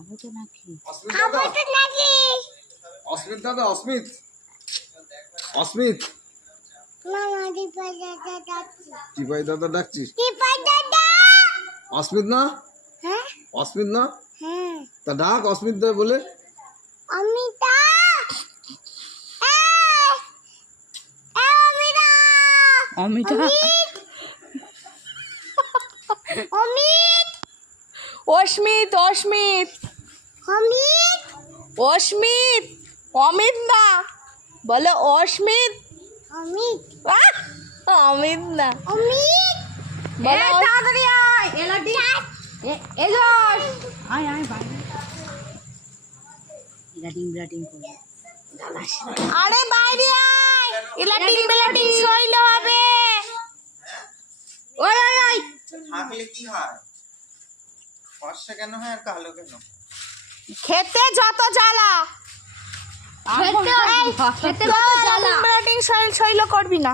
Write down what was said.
খাবো তো নাকি? অস্মিত দাদা, অস্মিত অস্মিত টিপাই দাদা ডাকছিস? অস্মিত না? অস্মিত না? তা ডাক অস্মিত দা বলে। অমিতা অস্মিত অস্মিত অস্মিত অমিত না বলো অস্মিত অমিত না বলো তাড়াতাড়ি আয় এলাটি এলো আয় আয় বাইরে এলাটিং ব্লাটিং করে আরে বাইরে আয় এলাটিং ব্লাটিং শৈল হবে ওই ওই ওই থাকলে কি হয়? ফর্সা কেন হয় আর কালো কেন? খেতে যত জ্বালা খেতে যত জ্বালা ব্লাটিং শৈল করবি না।